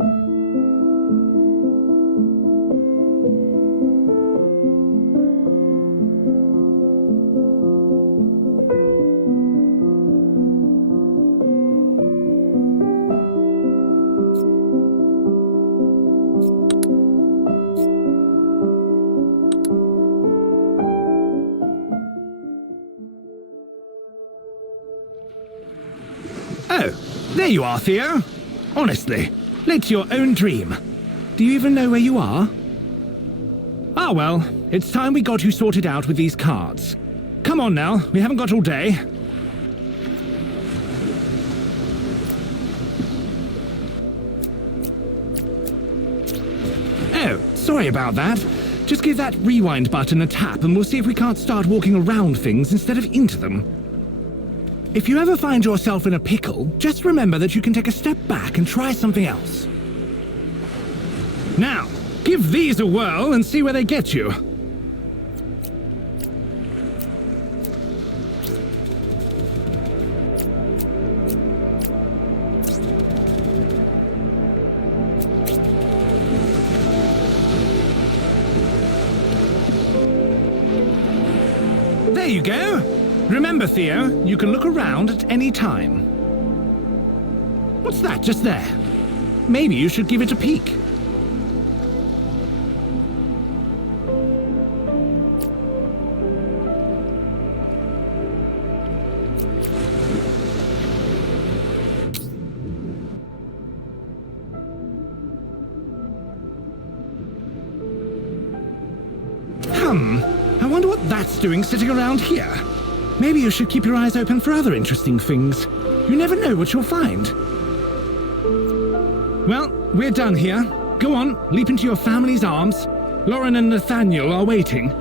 Oh, there you are, Theo. Honestly, it's your own dream. Do you even know where you are? Ah, well, it's time we got you sorted out with these cards. Come on now, we haven't got all day. Oh, sorry about that. Just give that rewind button a tap and we'll see if we can't start walking around things instead of into them. If you ever find yourself in a pickle, just remember that you can take a step back and try something else. Now, give these a whirl and see where they get you. There you go. Remember, Theo, you can look around at any time. What's that just there? Maybe you should give it a peek. I wonder what that's doing sitting around here. Maybe you should keep your eyes open for other interesting things. You never know what you'll find. Well, we're done here. Go on, leap into your family's arms. Lauren and Nathaniel are waiting.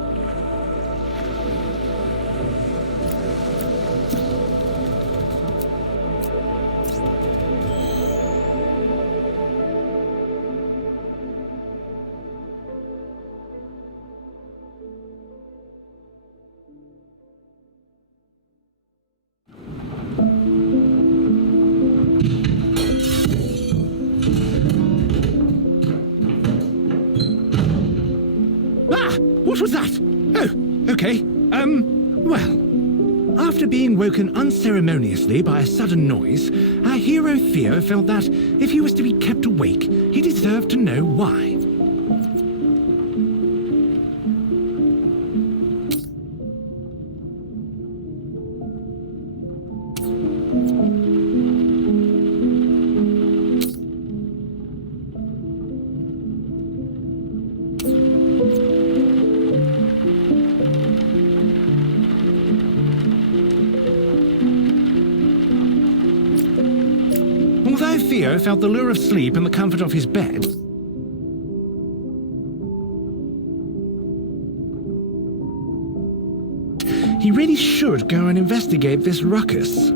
What was that? Oh, okay. Well, after being woken unceremoniously by a sudden noise, our hero Theo felt that if he was to be kept awake, he deserved to know why. Although Theo felt the lure of sleep in the comfort of his bed, he really should go and investigate this ruckus.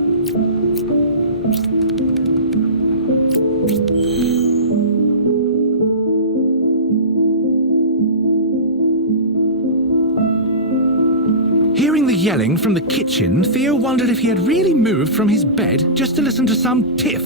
Hearing the yelling from the kitchen, Theo wondered if he had really moved from his bed just to listen to some tiff.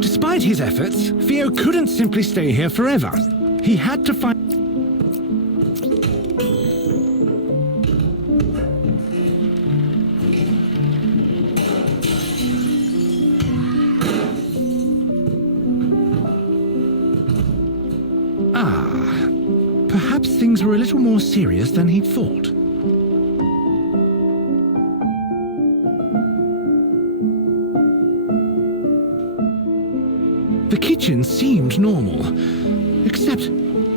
Despite his efforts, Theo couldn't simply stay here forever. He had to find... Perhaps things were a little more serious than he'd thought. The kitchen seemed normal. Except,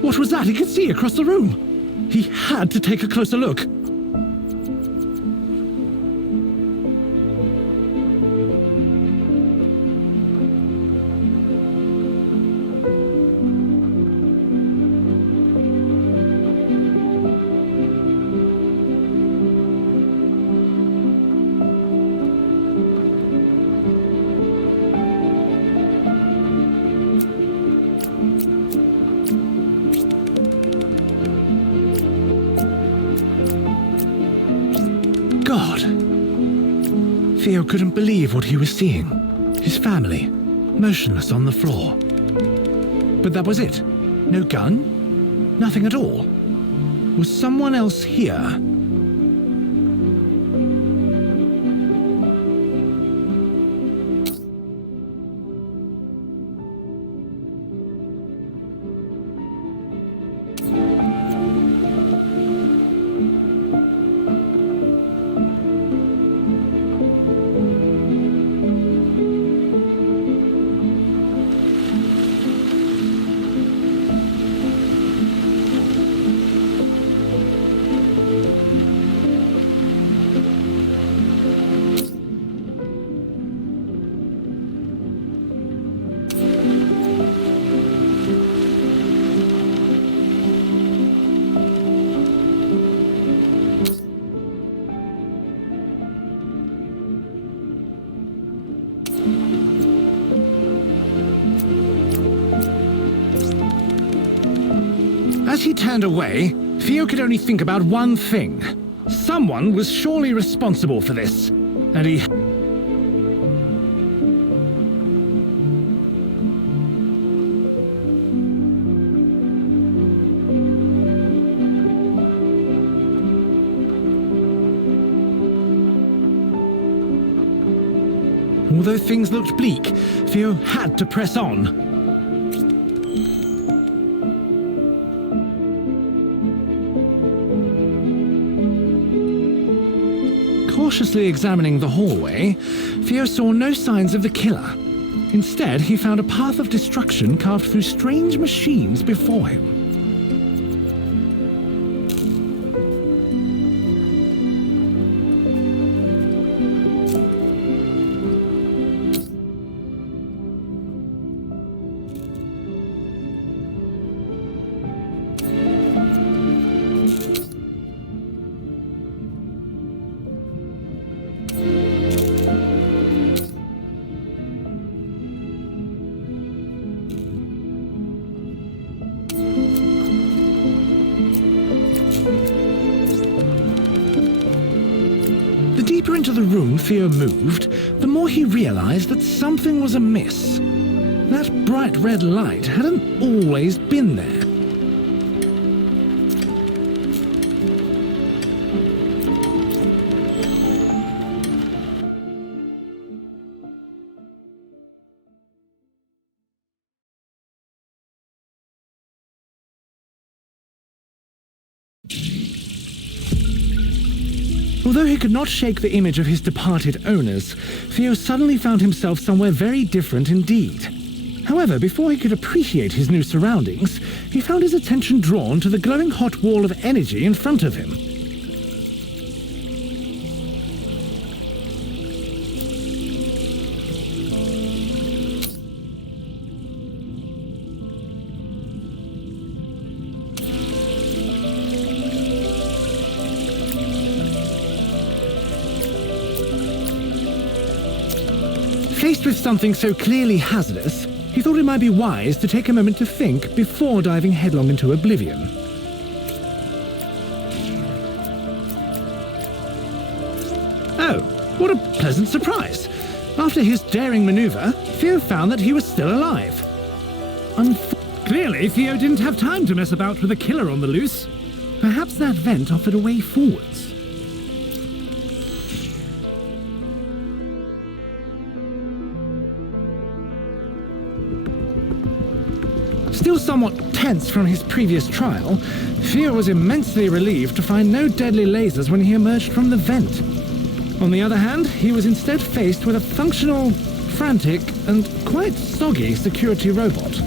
what was that he could see across the room? He had to take a closer look. God. Theo couldn't believe what he was seeing. His family, motionless on the floor. But that was it. No gun? Nothing at all. Was someone else here? As he turned away, Theo could only think about one thing. Someone was surely responsible for this, and he... Although things looked bleak, Theo had to press on. Cautiously examining the hallway, Theo saw no signs of the killer. Instead, he found a path of destruction carved through strange machines before him. The deeper into the room Theo moved, the more he realized that something was amiss. That bright red light hadn't always been there. Although he could not shake the image of his departed owners, Theo suddenly found himself somewhere very different indeed. However, before he could appreciate his new surroundings, he found his attention drawn to the glowing hot wall of energy in front of him. Faced with something so clearly hazardous, he thought it might be wise to take a moment to think before diving headlong into oblivion. Oh, what a pleasant surprise! After his daring maneuver, Theo found that he was still alive. Clearly, Theo didn't have time to mess about with a killer on the loose. Perhaps that vent offered a way forwards. Still somewhat tense from his previous trial, Theo was immensely relieved to find no deadly lasers when he emerged from the vent. On the other hand, he was instead faced with a functional, frantic, and quite soggy security robot.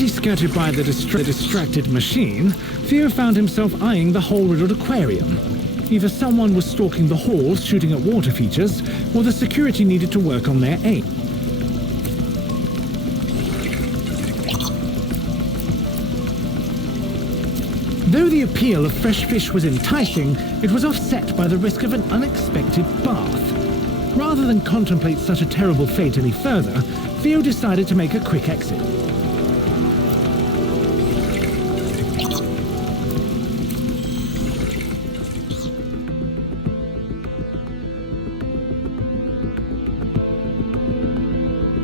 he skirted by the distracted machine, Theo found himself eyeing the hole-riddled aquarium. Either someone was stalking the halls shooting at water features, or the security needed to work on their aim. Though the appeal of fresh fish was enticing, it was offset by the risk of an unexpected bath. Rather than contemplate such a terrible fate any further, Theo decided to make a quick exit.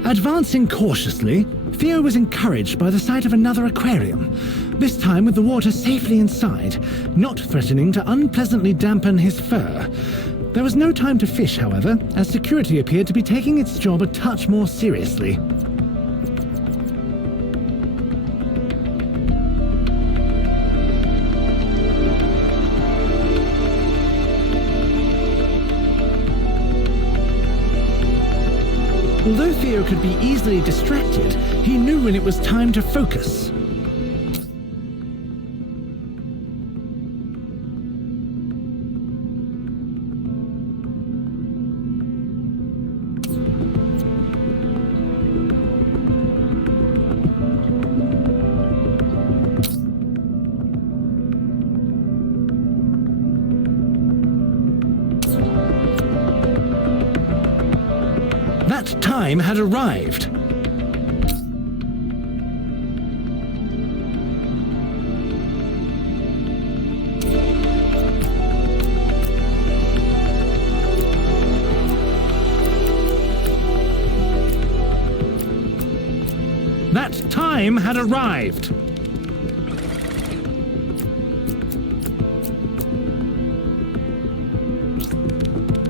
Advancing cautiously, Theo was encouraged by the sight of another aquarium, this time with the water safely inside, not threatening to unpleasantly dampen his fur. There was no time to fish, however, as security appeared to be taking its job a touch more seriously. Although Theo could be easily distracted, he knew when it was time to focus. That time had arrived. That time had arrived.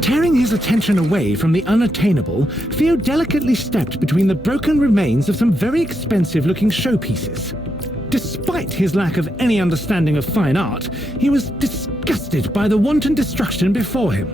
Tearing his attention away from the unattainable, Theo delicately stepped between the broken remains of some very expensive-looking showpieces. Despite his lack of any understanding of fine art, he was disgusted by the wanton destruction before him.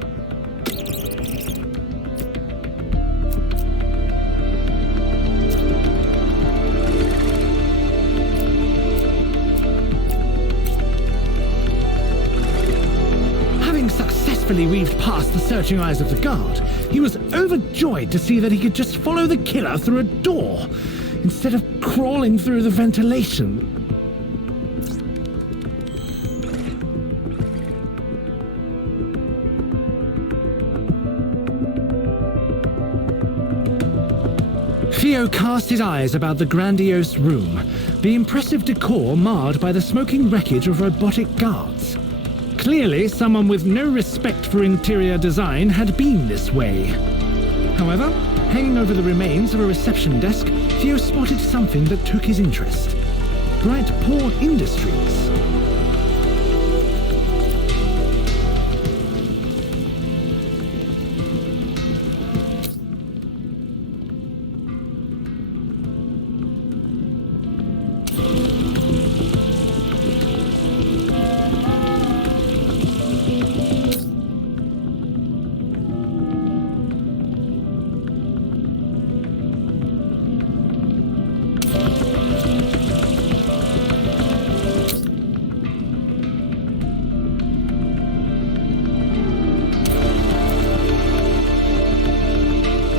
Weaved past the searching eyes of the guard, he was overjoyed to see that he could just follow the killer through a door, instead of crawling through the ventilation. Theo cast his eyes about the grandiose room, the impressive decor marred by the smoking wreckage of robotic guards. Clearly, someone with no respect for interior design had been this way. However, hanging over the remains of a reception desk, Theo spotted something that took his interest. Bright Paw Industries.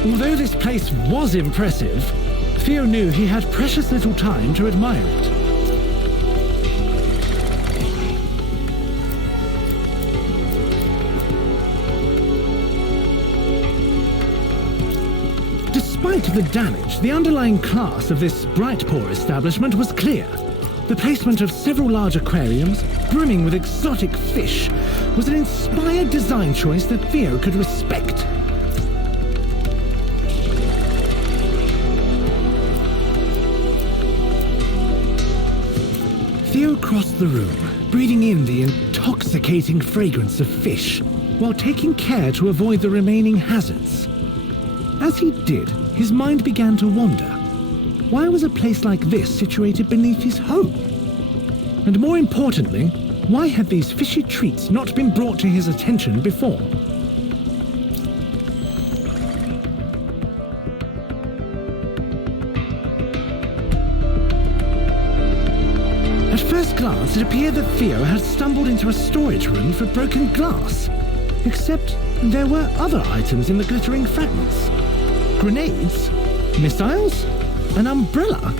Although this place was impressive, Theo knew he had precious little time to admire it. Despite the damage, the underlying class of this Bright Paw establishment was clear. The placement of several large aquariums, brimming with exotic fish, was an inspired design choice that Theo could respect. Theo crossed the room, breathing in the intoxicating fragrance of fish, while taking care to avoid the remaining hazards. As he did, his mind began to wander. Why was a place like this situated beneath his home? And more importantly, why had these fishy treats not been brought to his attention before? glance, it appeared that Theo had stumbled into a storage room for broken glass. Except there were other items in the glittering fragments. Grenades? Missiles? An umbrella?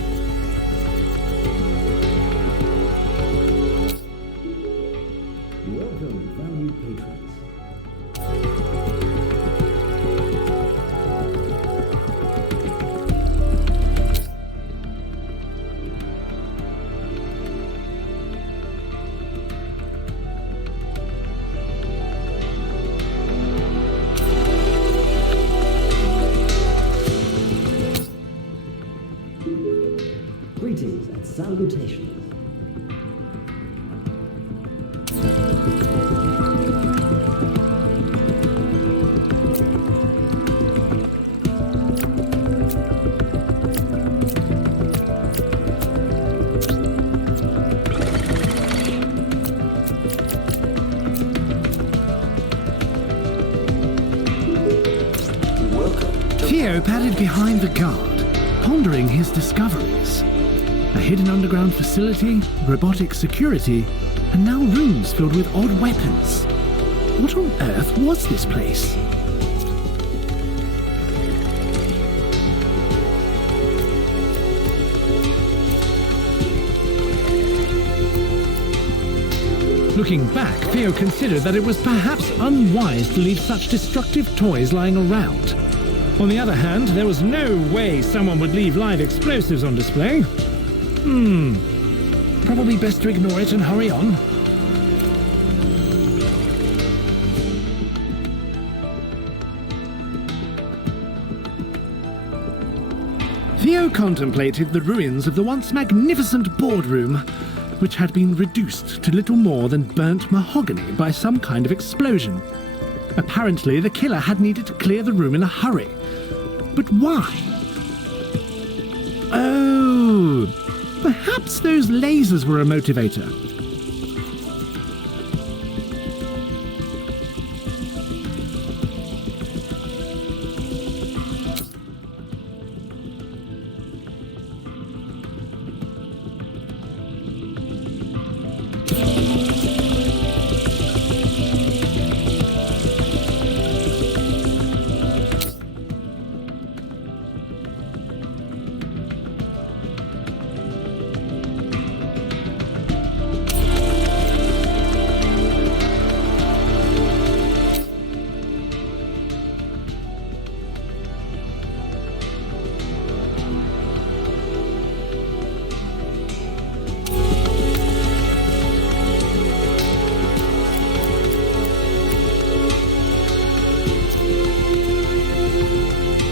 Welcome, valued patrons. Greetings and salutations. Theo padded behind the guard, pondering his discoveries. A hidden underground facility, robotic security, and now rooms filled with odd weapons. What on earth was this place? Looking back, Theo considered that it was perhaps unwise to leave such destructive toys lying around. On the other hand, there was no way someone would leave live explosives on display. Probably best to ignore it and hurry on. Theo contemplated the ruins of the once magnificent boardroom, which had been reduced to little more than burnt mahogany by some kind of explosion. Apparently, the killer had needed to clear the room in a hurry. But why? Oh, perhaps those lasers were a motivator.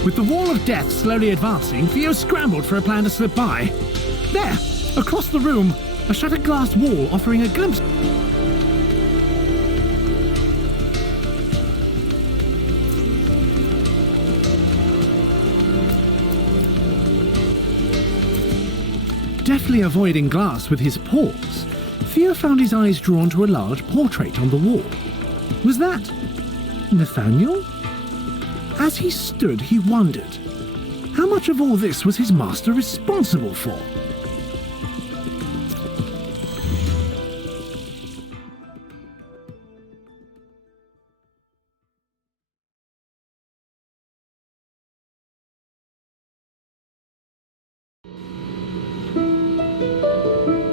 With the wall of death slowly advancing, Theo scrambled for a plan to slip by. There, across the room, a shattered glass wall offering a glimpse. Deftly avoiding glass with his paws, Theo found his eyes drawn to a large portrait on the wall. Was that Nathaniel? As he stood, he wondered, how much of all this was his master responsible for?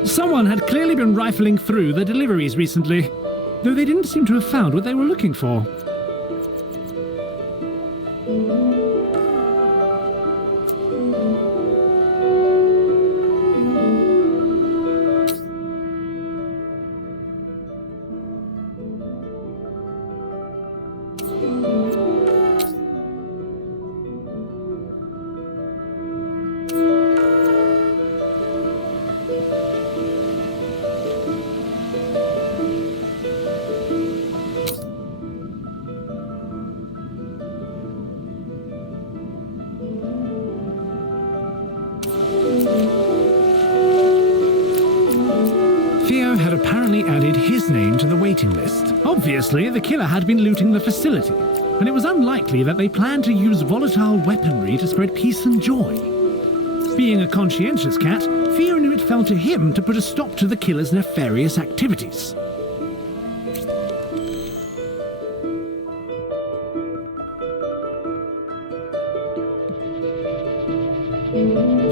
Someone had clearly been rifling through the deliveries recently, though they didn't seem to have found what they were looking for. Theo had apparently added his name to the waiting list. Obviously, the killer had been looting the facility, and it was unlikely that they planned to use volatile weaponry to spread peace and joy. Being a conscientious cat, Theo knew it fell to him to put a stop to the killer's nefarious activities.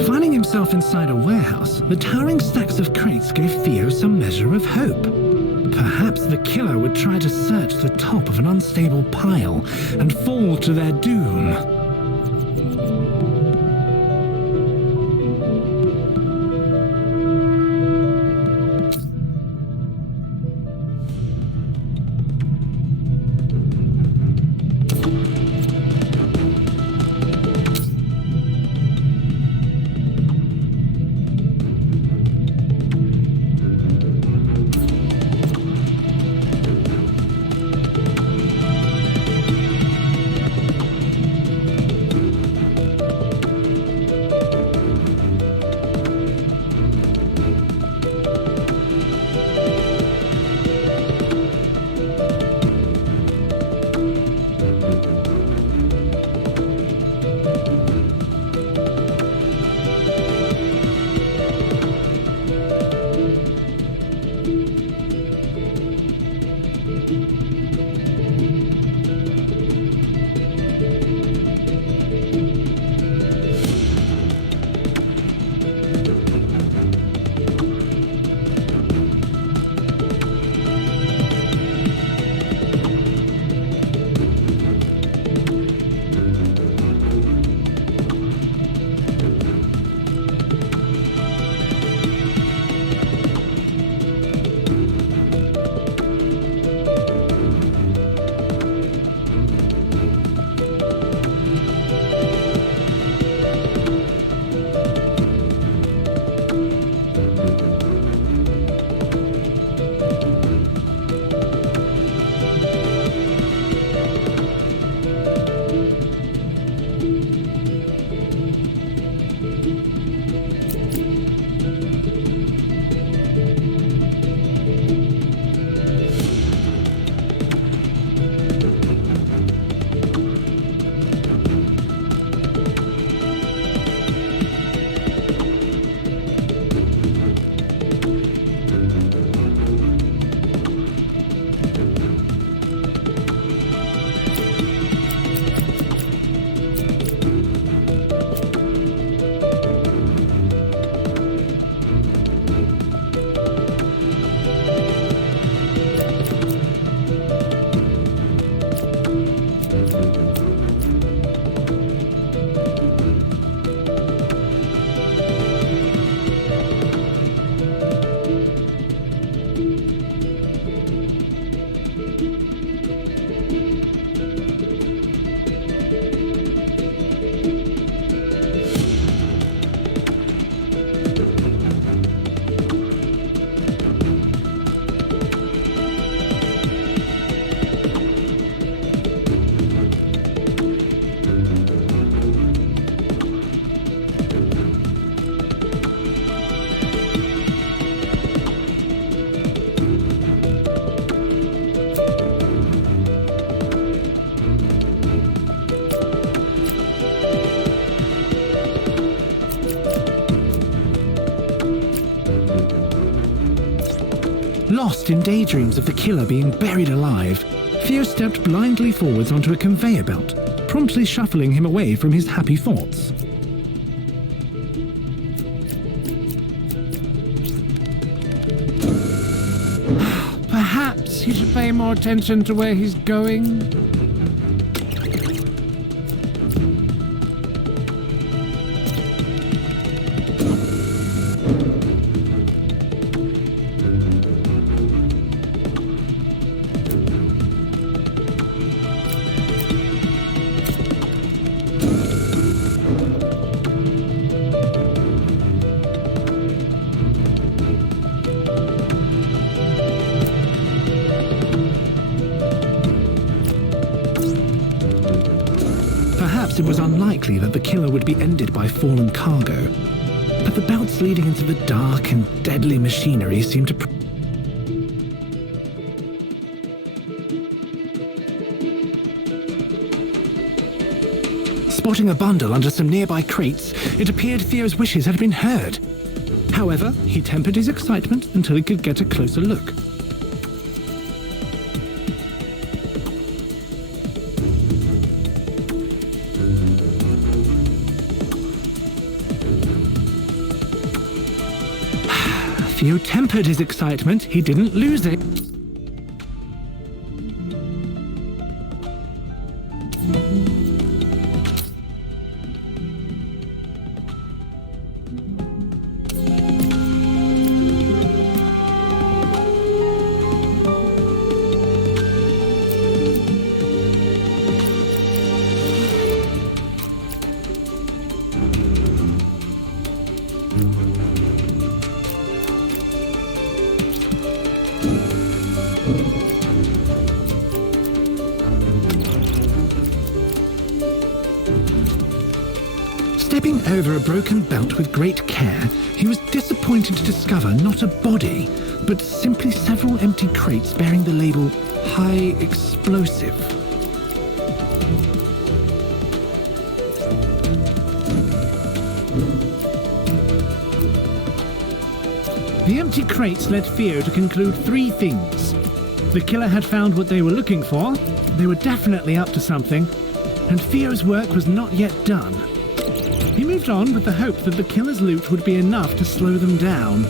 Finding himself inside a warehouse, the towering stacks of crates gave Theo some measure of hope. Perhaps the killer would try to search the top of an unstable pile and fall to their doom. Lost in daydreams of the killer being buried alive, Theo stepped blindly forwards onto a conveyor belt, promptly shuffling him away from his happy thoughts. Perhaps he should pay more attention to where he's going. It was unlikely that the killer would be ended by fallen cargo, but the belts leading into the dark and deadly machinery seemed to spotting a bundle under some nearby crates, it appeared Theo's wishes had been heard. However, he tempered his excitement until he could get a closer look. Theo tempered his excitement, he didn't lose it. Stepping over a broken belt with great care, he was disappointed to discover not a body, but simply several empty crates bearing the label High Explosive. The empty crates led Theo to conclude three things. The killer had found what they were looking for, they were definitely up to something, and Theo's work was not yet done. He moved on with the hope that the killer's loot would be enough to slow them down.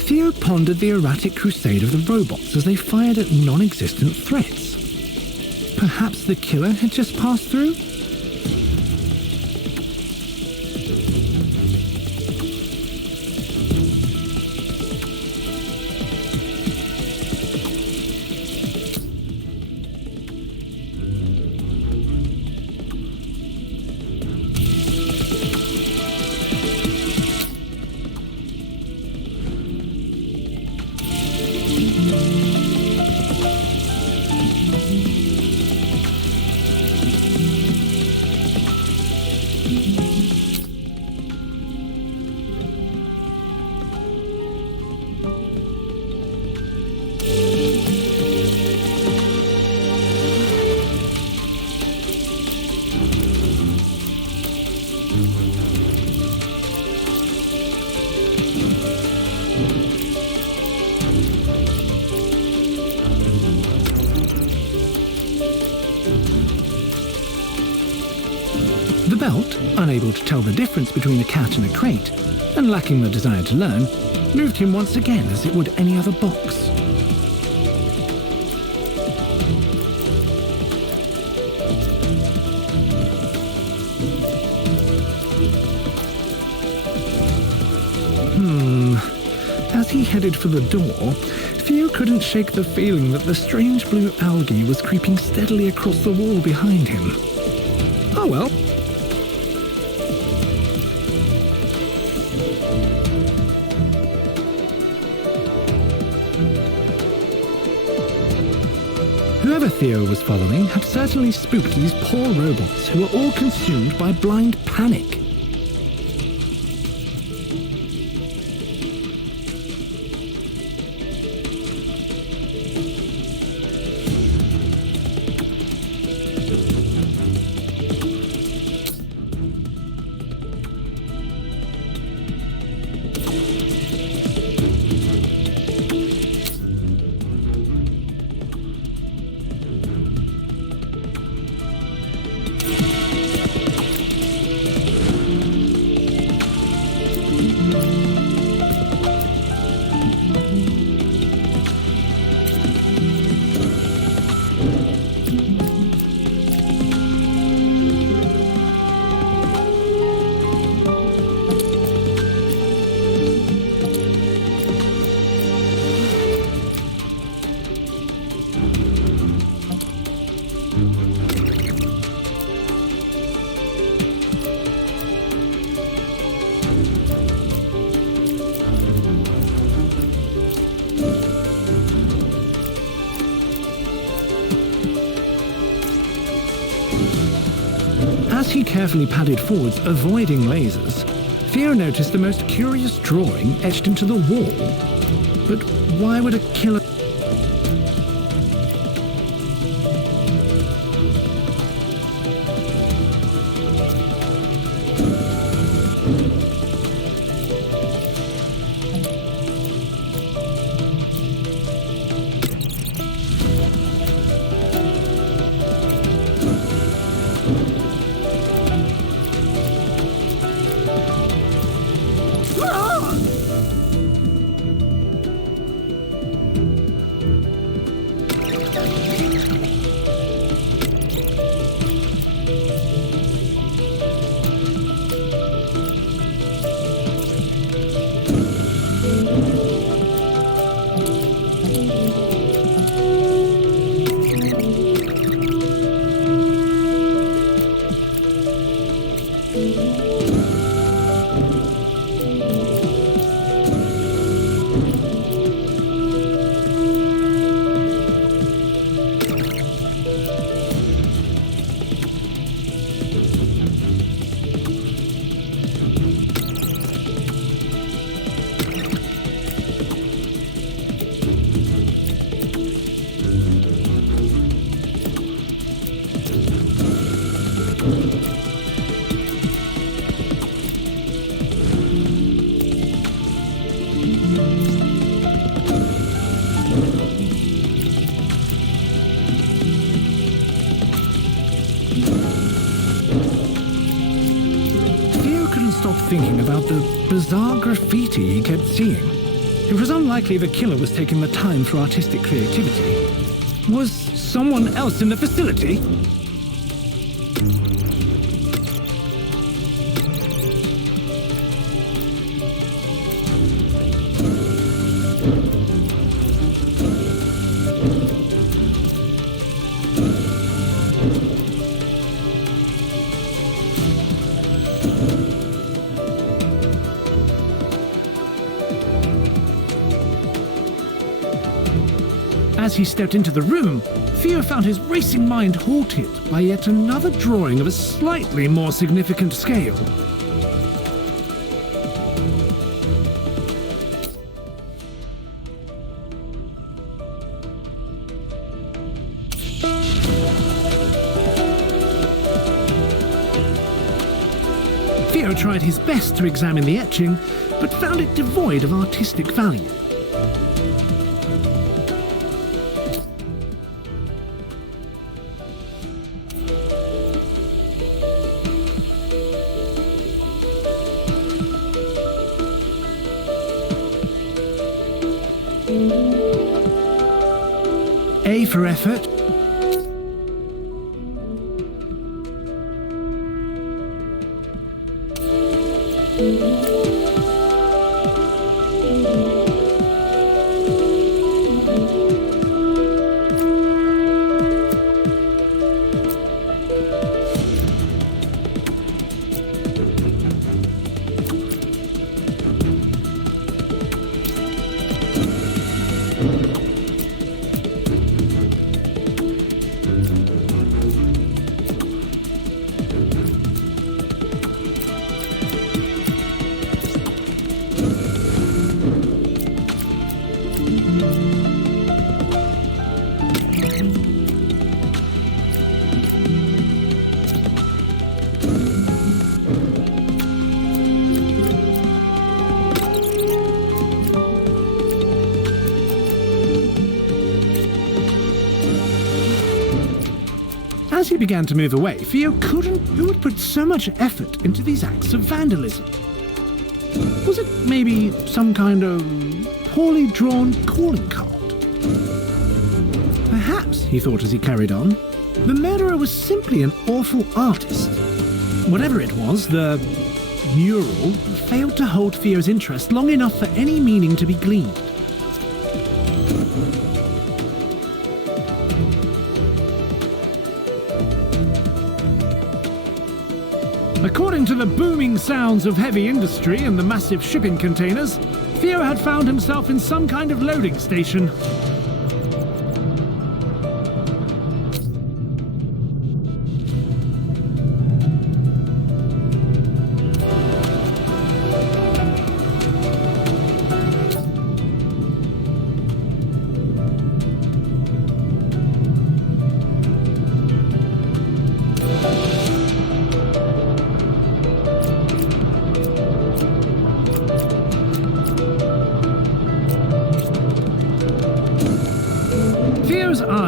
Theo pondered the erratic crusade of the robots as they fired at non-existent threats. Perhaps the killer had just passed through? The belt, unable to tell the difference between a cat and a crate, and lacking the desire to learn, moved him once again as it would any other box. As he headed for the door, Theo couldn't shake the feeling that the strange blue algae was creeping steadily across the wall behind him. Oh well. Whoever Theo was following had certainly spooked these poor robots who were all consumed by blind panic. As he carefully padded forwards, avoiding lasers, Theo noticed the most curious drawing etched into the wall. But why would a killer... thinking about the bizarre graffiti he kept seeing. It was unlikely the killer was taking the time for artistic creativity. Was someone else in the facility? As he stepped into the room, Theo found his racing mind halted by yet another drawing of a slightly more significant scale. Theo tried his best to examine the etching, but found it devoid of artistic value. A for effort. As he began to move away, Theo couldn't who would put so much effort into these acts of vandalism. Was it maybe some kind of poorly drawn calling card? Perhaps, he thought as he carried on, the murderer was simply an awful artist. Whatever it was, the mural failed to hold Theo's interest long enough for any meaning to be gleaned. According to the booming sounds of heavy industry and the massive shipping containers, Theo had found himself in some kind of loading station.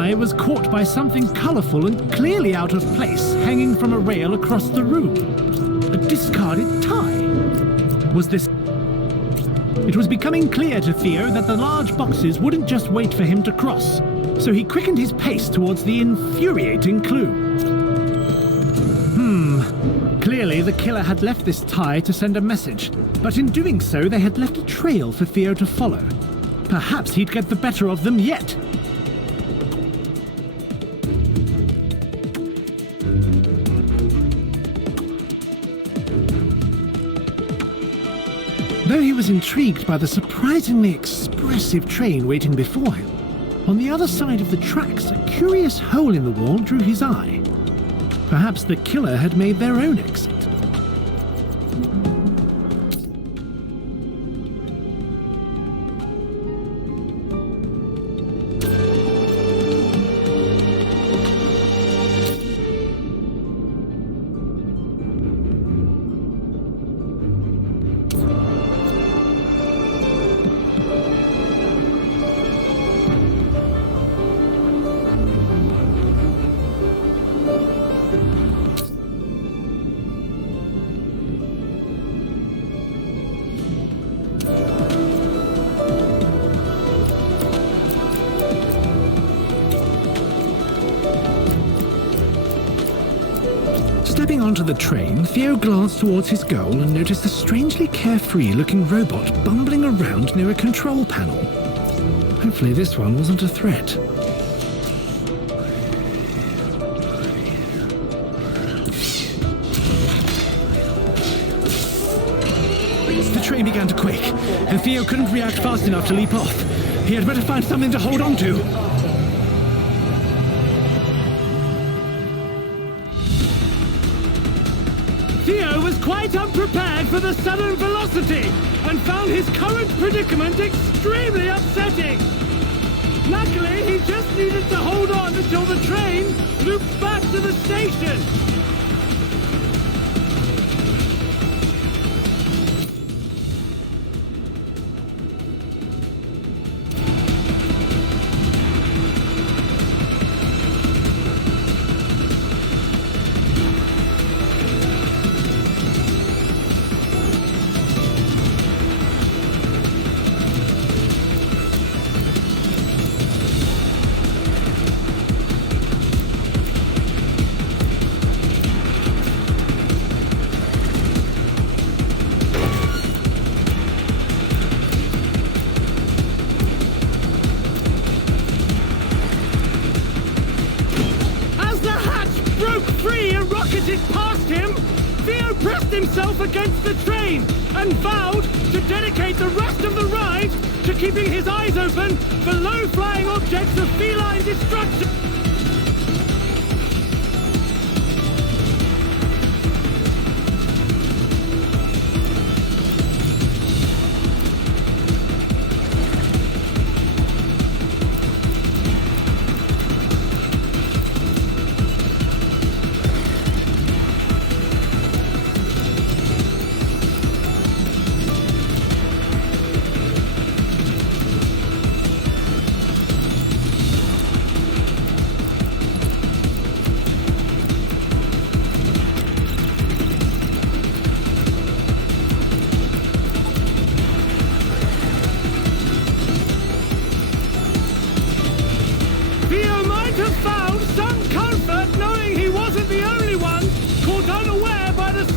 eye was caught by something colourful and clearly out of place hanging from a rail across the room. A discarded tie. Was this... It was becoming clear to Theo that the large boxes wouldn't just wait for him to cross, so he quickened his pace towards the infuriating clue. Clearly, the killer had left this tie to send a message, but in doing so, they had left a trail for Theo to follow. Perhaps he'd get the better of them yet. Though he was intrigued by the surprisingly expressive train waiting before him, on the other side of the tracks, a curious hole in the wall drew his eye. Perhaps the killer had made their own exit. Stepping onto the train, Theo glanced towards his goal and noticed a strangely carefree-looking robot bumbling around near a control panel. Hopefully this one wasn't a threat. The train began to quake, and Theo couldn't react fast enough to leap off. He had better find something to hold on to. Theo was quite unprepared for the sudden velocity and found his current predicament extremely upsetting. Luckily, he just needed to hold on until the train looped back to the station. Past him, Theo pressed himself against the train and vowed to dedicate the rest of the ride to keeping his eyes open for low-flying objects of feline destruction.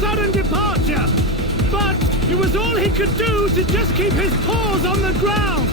Sudden departure, but it was all he could do to just keep his paws on the ground.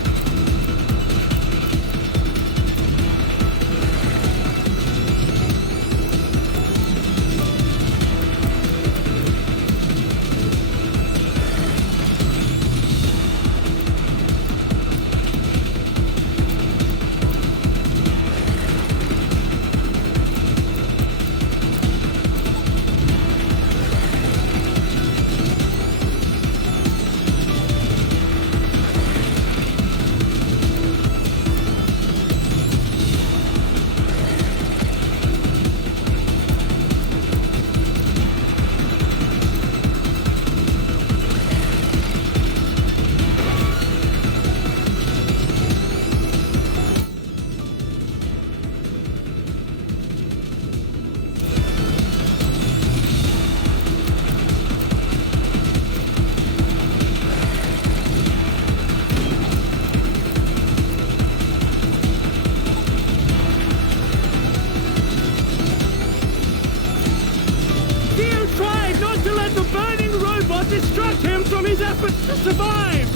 distract him from his efforts to survive!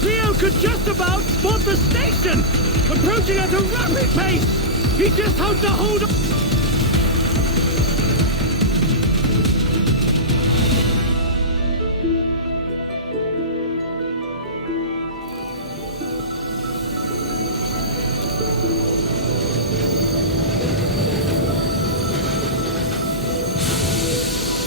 Theo could just about spot the station! Approaching at a rapid pace! He just had to hold on!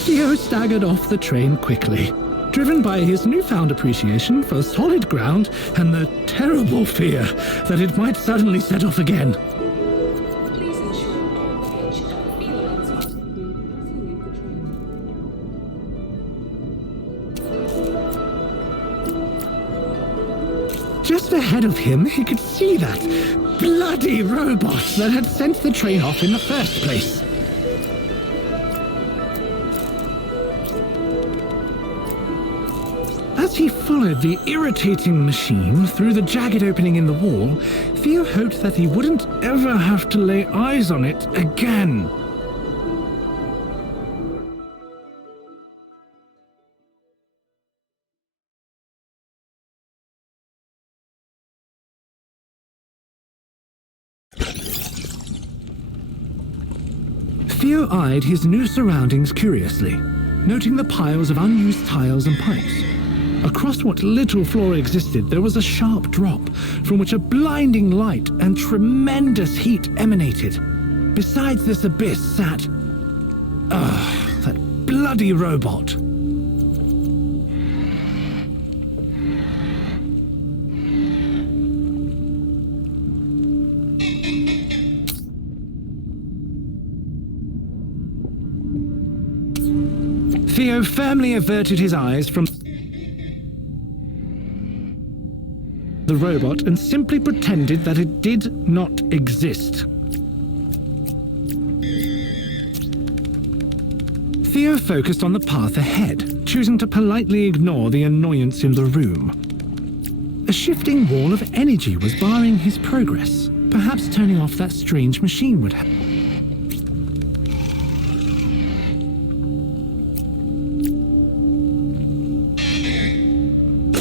Theo staggered off the train quickly, driven by his newfound appreciation for solid ground and the terrible fear that it might suddenly set off again. Please ensure carriage and felines must be as you leave the train. Just ahead of him, he could see that bloody robot that had sent the train off in the first place. As he followed the irritating machine through the jagged opening in the wall, Theo hoped that he wouldn't ever have to lay eyes on it again. Theo eyed his new surroundings curiously, noting the piles of unused tiles and pipes. Across what little floor existed, there was a sharp drop from which a blinding light and tremendous heat emanated. Besides this abyss sat... that bloody robot. Theo firmly averted his eyes from the robot and simply pretended that it did not exist. Theo focused on the path ahead, choosing to politely ignore the annoyance in the room. A shifting wall of energy was barring his progress. Perhaps turning off that strange machine would help.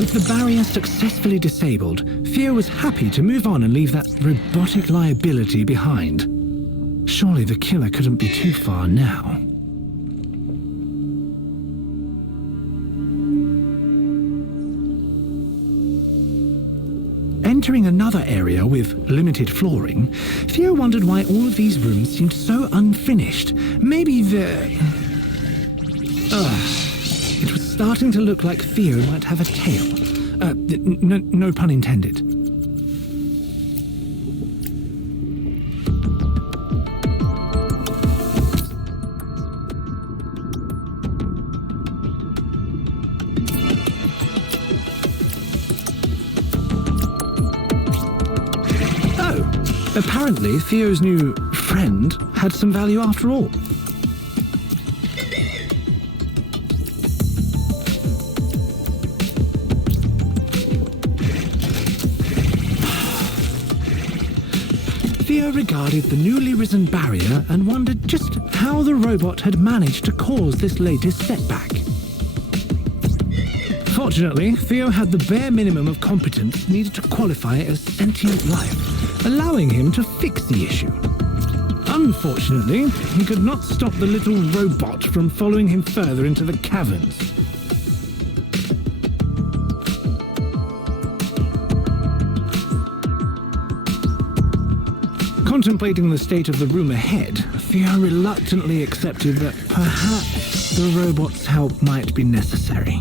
With the barrier successfully disabled, Theo was happy to move on and leave that robotic liability behind. Surely the killer couldn't be too far now. Entering another area with limited flooring, Theo wondered why all of these rooms seemed so unfinished. Maybe it was starting to look like Theo might have a tail. No pun intended. Oh, apparently Theo's new friend had some value after all. Theo regarded the newly risen barrier and wondered just how the robot had managed to cause this latest setback. Fortunately, Theo had the bare minimum of competence needed to qualify as sentient life, allowing him to fix the issue. Unfortunately, he could not stop the little robot from following him further into the caverns. Contemplating the state of the room ahead, Theo reluctantly accepted that perhaps the robot's help might be necessary.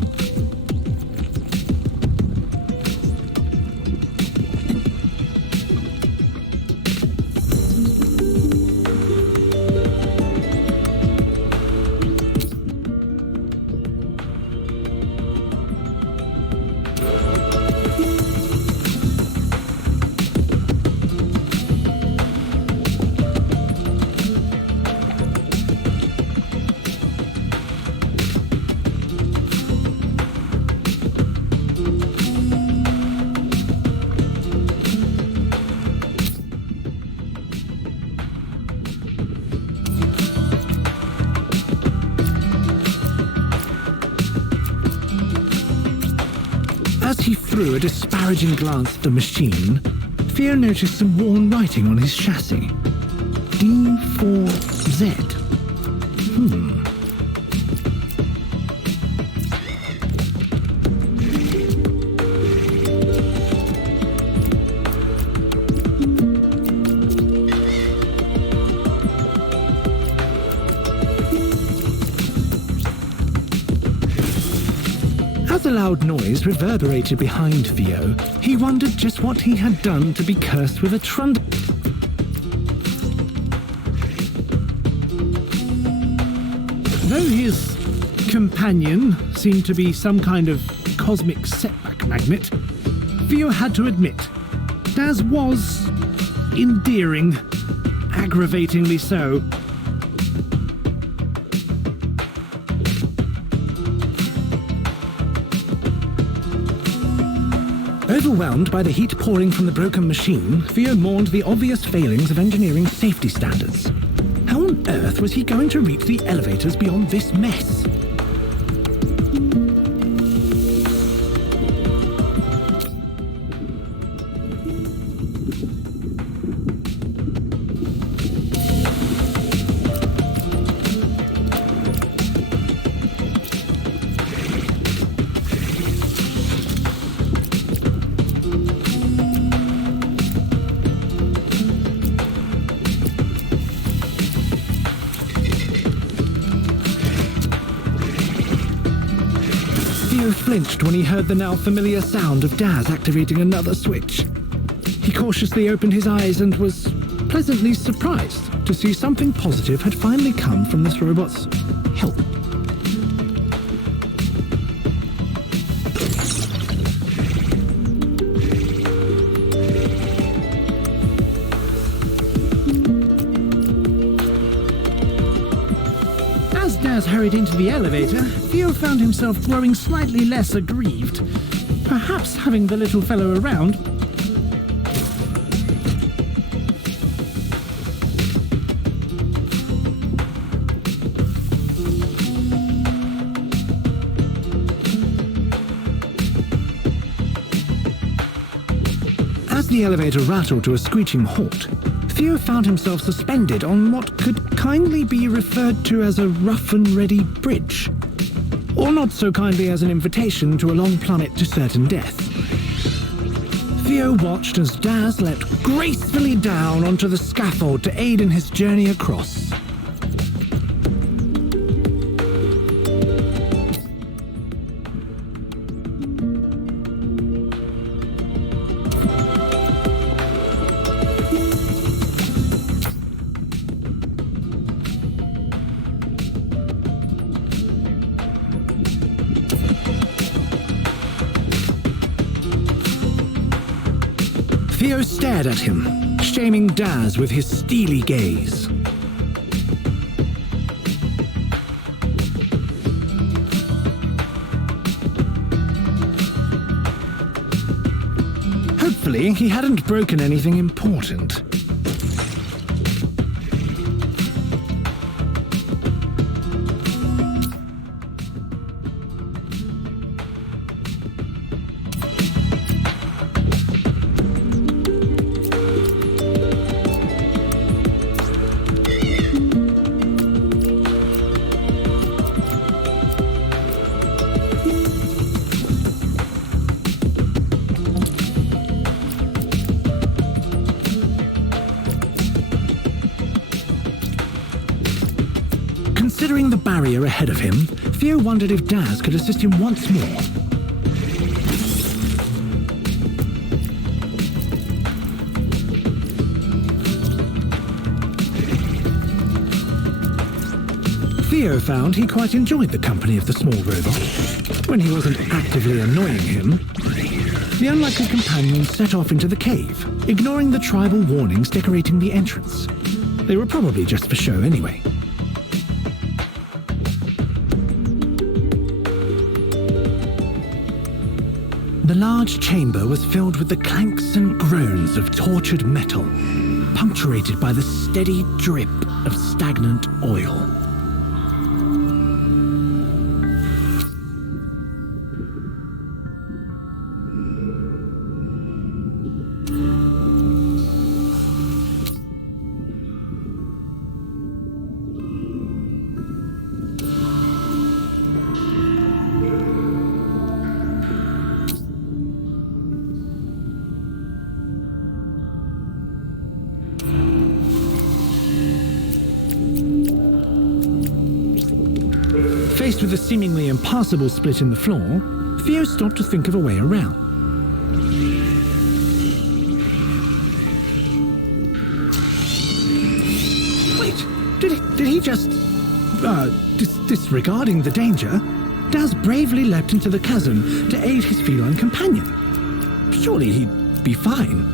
As he threw a disparaging glance at the machine, Theo noticed some worn writing on his chassis. D4Z. As a loud noise reverberated behind Theo, he wondered just what he had done to be cursed with a trund. Though his companion seemed to be some kind of cosmic setback magnet, Theo had to admit, Daz was endearing, aggravatingly so. Overwhelmed by the heat pouring from the broken machine, Theo mourned the obvious failings of engineering safety standards. How on earth was he going to reach the elevators beyond this mess? Theo flinched when he heard the now familiar sound of Daz activating another switch. He cautiously opened his eyes and was pleasantly surprised to see something positive had finally come from this robot's help. As Daz hurried into the elevator, Theo found himself growing slightly less aggrieved. Perhaps having the little fellow around As the elevator rattled to a screeching halt, Theo found himself suspended on what could kindly be referred to as a rough and ready bridge, or not so kindly as an invitation to a long plummet to certain death. Theo watched as Daz leapt gracefully down onto the scaffold to aid in his journey across. Theo stared at him, shaming Daz with his steely gaze. Hopefully, he hadn't broken anything important. Considering the barrier ahead of him, Theo wondered if Daz could assist him once more. Theo found he quite enjoyed the company of the small robot. When he wasn't actively annoying him, the unlikely companions set off into the cave, ignoring the tribal warnings decorating the entrance. They were probably just for show anyway. The large chamber was filled with the clanks and groans of tortured metal, punctuated by the steady drip of stagnant oil. Faced with a seemingly impassable split in the floor, Theo stopped to think of a way around. Wait, did he just... disregarding the danger, Daz bravely leapt into the chasm to aid his feline companion. Surely he'd be fine.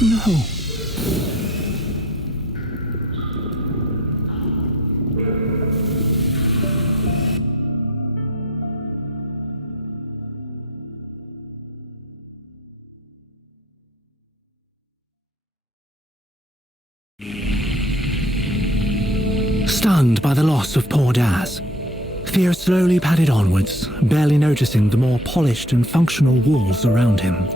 No. Stunned by the loss of poor Daz, Theo slowly padded onwards, barely noticing the more polished and functional walls around him.